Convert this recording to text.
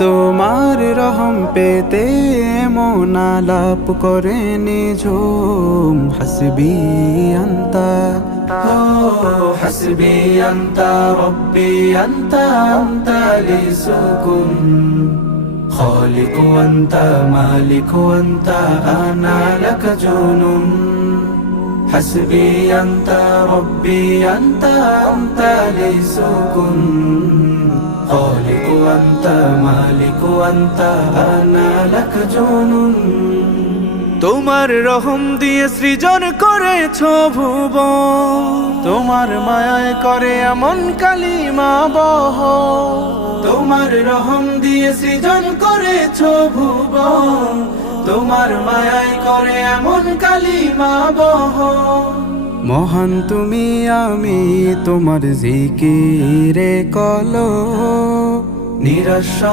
তোমার রহম পেতে মন আলাপ করে নিঝুম হাসবি আন্তা হাসবি আন্তা রব্বি আন্তা আন্তা লি সুকুন খালিক আন্তা মালিক আন্তা আনা লাক জুনুন হাসবি আন্তা রব্বি আন্তা আন্তা লি সুকুন খালিক আন্তা মালিক আন্তা আনা লাক জুনুন তোমার রহম দিয়ে সৃজন করেছ ভুবন তোমার মায়ায় করে এমন কালিমা বহ তোমার রহম দিয়ে সৃজন করেছ ভুবন তোমার মায়ায় করে এমন কালিমা বহ মহান তুমি আমি তোমার জিকিরে কলো নিরাশ